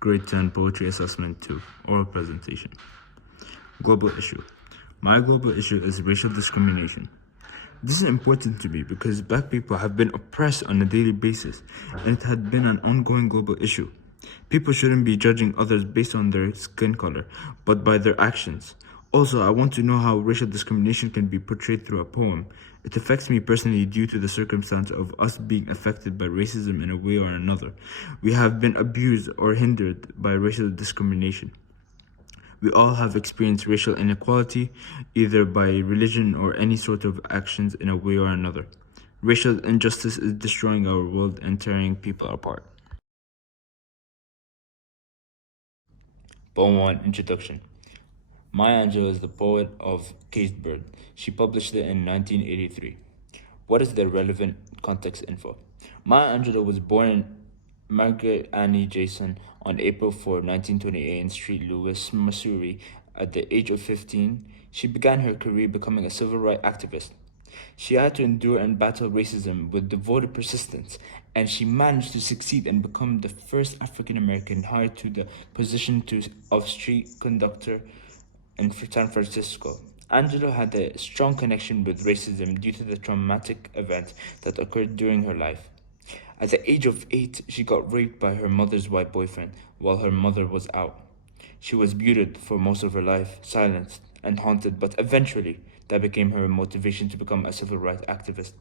Grade 10 Poetry Assessment 2, Oral Presentation. Global Issue. My global issue is racial discrimination. This is important to me because Black people have been oppressed on a daily basis, and it had been an ongoing global issue. People shouldn't be judging others based on their skin color, but by their actions. Also, I want to know how racial discrimination can be portrayed through a poem. It affects me personally due to the circumstance of us being affected by racism in a way or another. We have been abused or hindered by racial discrimination. We all have experienced racial inequality, either by religion or any sort of actions in a way or another. Racial injustice is destroying our world and tearing people apart. Poem 1 Introduction. Maya Angelou is the poet of Caged Bird. She published it in 1983. What is the relevant context info? Maya Angelou was born in Margaret Annie Jason on April 4, 1928 in St. Louis, Missouri. At the age of 15, she began her career becoming a civil rights activist. She had to endure and battle racism with devoted persistence, and she managed to succeed and become the first African American hired to the position of street conductor in San Francisco. Angelou had a strong connection with racism due to the traumatic event that occurred during her life. At the age of 8, she got raped by her mother's white boyfriend while her mother was out. She was muted for most of her life, silenced and haunted, but eventually that became her motivation to become a civil rights activist.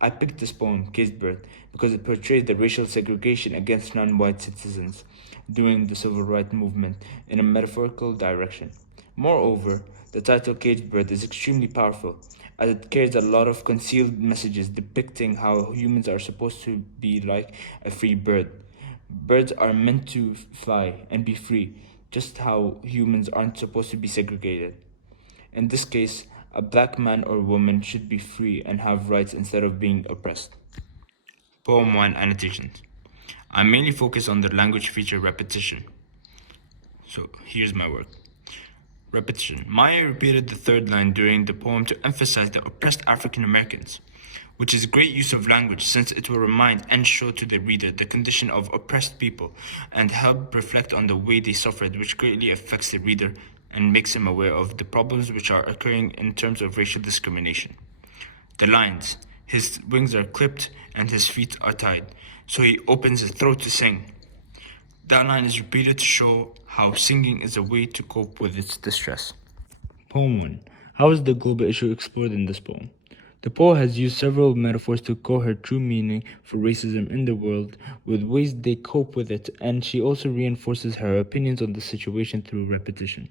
I picked this poem, Caged Bird, because it portrays the racial segregation against non-white citizens during the civil rights movement in a metaphorical direction. Moreover, the title Caged Bird is extremely powerful, as it carries a lot of concealed messages depicting how humans are supposed to be like a free bird. Birds are meant to fly and be free, just how humans aren't supposed to be segregated. In this case, a Black man or woman should be free and have rights instead of being oppressed. Poem 1 Annotations. I mainly focus on the language feature repetition. So here's my work. Repetition. Maya repeated the third line during the poem to emphasize the oppressed African Americans, which is great use of language since it will remind and show to the reader the condition of oppressed people and help reflect on the way they suffered, which greatly affects the reader and makes him aware of the problems which are occurring in terms of racial discrimination. The lines, his wings are clipped and his feet are tied, so he opens his throat to sing. That line is repeated to show how singing is a way to cope with its distress. Poem 1. How is the global issue explored in this poem? The poet has used several metaphors to call her true meaning for racism in the world with ways they cope with it, and she also reinforces her opinions on the situation through repetition.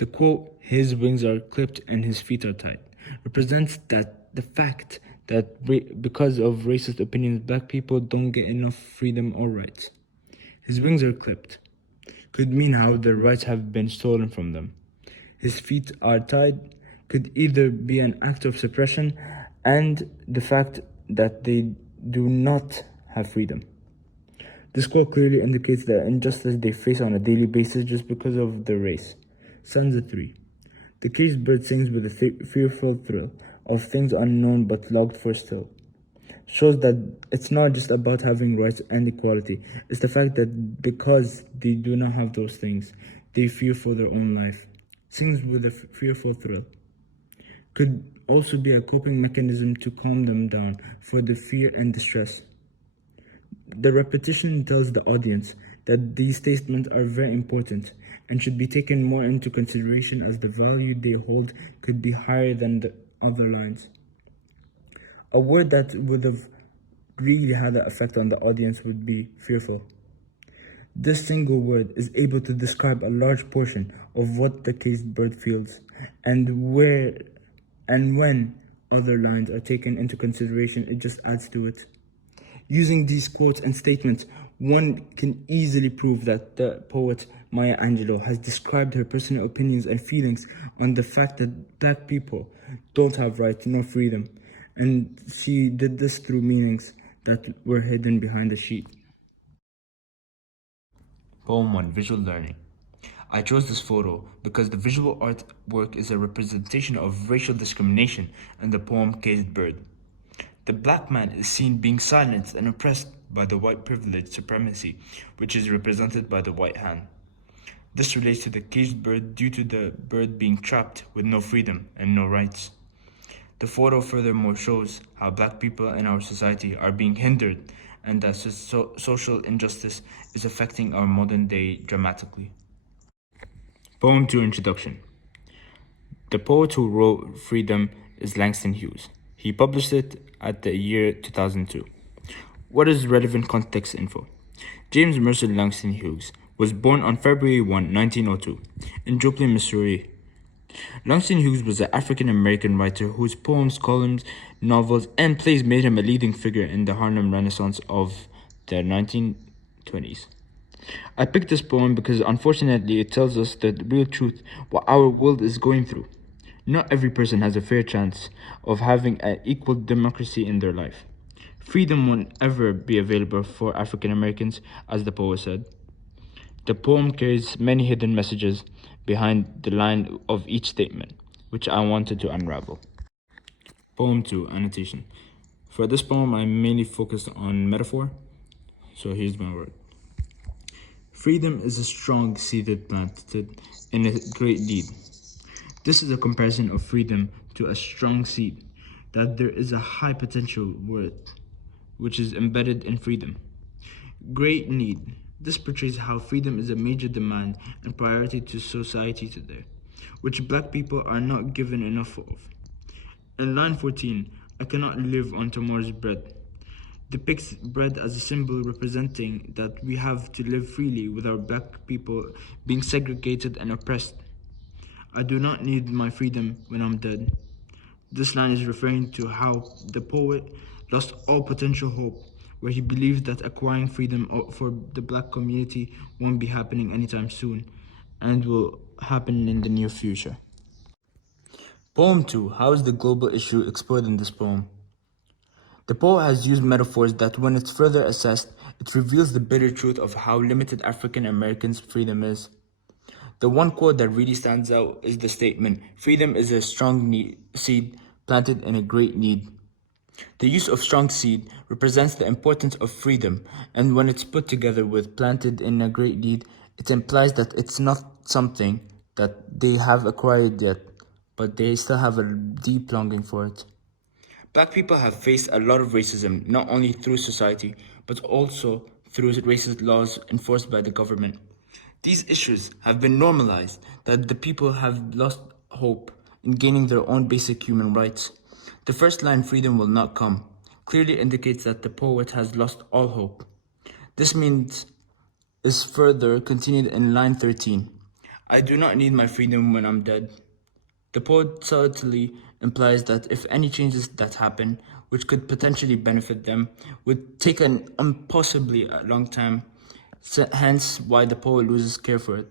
The quote, his wings are clipped and his feet are tied, represents that the fact that because of racist opinions, Black people don't get enough freedom or rights. His wings are clipped could mean how their rights have been stolen from them. His feet are tied could either be an act of suppression and the fact that they do not have freedom. This quote clearly indicates the injustice they face on a daily basis just because of their race. Stanza 3. The caged bird sings with a fearful thrill of things unknown but longed for still. Shows that it's not just about having rights and equality. It's the fact that because they do not have those things, they fear for their own life. Sings with a fearful thrill. Could also be a coping mechanism to calm them down for the fear and distress. The repetition tells the audience that these statements are very important and should be taken more into consideration as the value they hold could be higher than the other lines. A word that would have really had an effect on the audience would be fearful. This single word is able to describe a large portion of what the caged bird feels and when other lines are taken into consideration, it just adds to it. Using these quotes and statements, one can easily prove that the poet Maya Angelou has described her personal opinions and feelings on the fact that Black people don't have rights nor freedom, and she did this through meanings that were hidden behind the sheet. Poem 1 Visual Learning. I chose this photo because the visual artwork is a representation of racial discrimination in the poem Caged Bird. The Black man is seen being silenced and oppressed by the white privilege supremacy, which is represented by the white hand. This relates to the caged bird due to the bird being trapped with no freedom and no rights. The photo furthermore shows how black people in our society are being hindered and that social injustice is affecting our modern day dramatically. Poem 2 Introduction. The poet who wrote Freedom is Langston Hughes. He published it at the year 2002. What is relevant context info? James Mercer Langston Hughes was born on February 1, 1902, in Joplin, Missouri. Langston Hughes was an African-American writer whose poems, columns, novels, and plays made him a leading figure in the Harlem Renaissance of the 1920s. I picked this poem because unfortunately it tells us the real truth, what our world is going through. Not every person has a fair chance of having an equal democracy in their life. Freedom won't ever be available for African Americans, as the poet said. The poem carries many hidden messages behind the line of each statement, which I wanted to unravel. Poem 2 Annotation. For this poem, I mainly focused on metaphor, so here's my word. Freedom is a strong seed planted in a great deed. This is a comparison of freedom to a strong seed, that there is a high potential worth, which is embedded in freedom. Great need. This portrays how freedom is a major demand and priority to society today, which black people are not given enough of. In line 14, I cannot live on tomorrow's bread, depicts bread as a symbol representing that we have to live freely without black people being segregated and oppressed. I do not need my freedom when I'm dead. This line is referring to how the poet lost all potential hope, where he believes that acquiring freedom for the black community won't be happening anytime soon and will happen in the near future. Poem 2. How is the global issue explored in this poem? The poet has used metaphors that, when it's further assessed, it reveals the bitter truth of how limited African Americans' freedom is. The one quote that really stands out is the statement, "Freedom is a strong seed planted in a great need." The use of strong seed represents the importance of freedom, and when it's put together with planted in a great need, it implies that it's not something that they have acquired yet, but they still have a deep longing for it. Black people have faced a lot of racism, not only through society, but also through racist laws enforced by the government. These issues have been normalized, that the people have lost hope in gaining their own basic human rights. The first line, "freedom will not come," clearly indicates that the poet has lost all hope. This means is further continued in line 13. "I do not need my freedom when I'm dead." The poet subtly implies that if any changes that happen, which could potentially benefit them, would take an impossibly long time, hence why the poet loses care for it.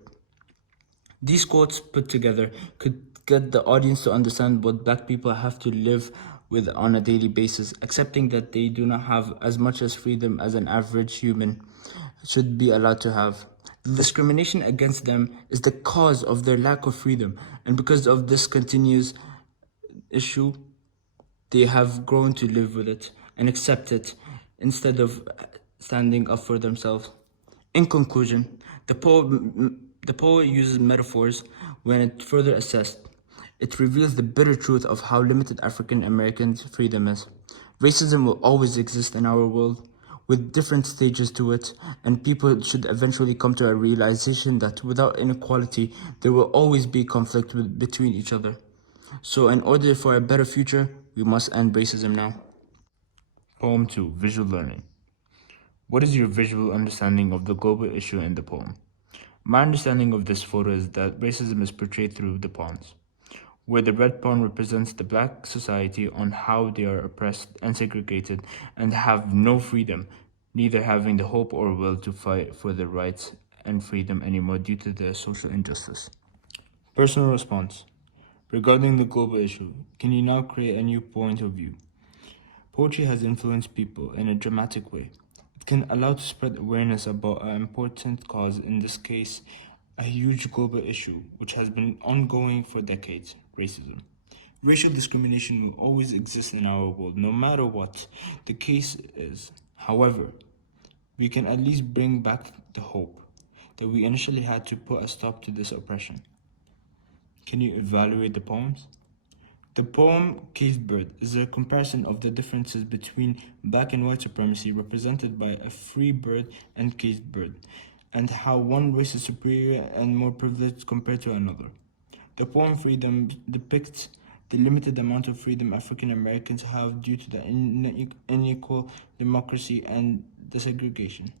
These quotes put together could get the audience to understand what black people have to live with on a daily basis, accepting that they do not have as much as freedom as an average human should be allowed to have. The discrimination against them is the cause of their lack of freedom, and because of this continuous issue, they have grown to live with it and accept it instead of standing up for themselves. In conclusion, the poet uses metaphors when it further assessed. It reveals the bitter truth of how limited African Americans' freedom is. Racism will always exist in our world, with different stages to it, and people should eventually come to a realization that without inequality, there will always be conflict between each other. So, in order for a better future, we must end racism now. Poem 2 Visual Learning. What is your visual understanding of the global issue in the poem? My understanding of this photo is that racism is portrayed through the pawns, where the red pawn represents the black society on how they are oppressed and segregated and have no freedom, neither having the hope or will to fight for their rights and freedom anymore due to the social injustice. Personal response. Regarding the global issue, can you now create a new point of view? Poetry has influenced people in a dramatic way. It can allow to spread awareness about an important cause, in this case, a huge global issue which has been ongoing for decades, racism. Racial discrimination will always exist in our world, no matter what the case is. However, we can at least bring back the hope that we initially had to put a stop to this oppression. Can you evaluate the poems? The poem Caged Bird is a comparison of the differences between black and white supremacy represented by a free bird and caged bird, and how one race is superior and more privileged compared to another. The poem Freedom depicts the limited amount of freedom African Americans have due to the unequal democracy and the segregation,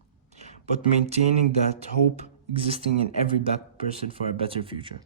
but maintaining that hope existing in every black person for a better future.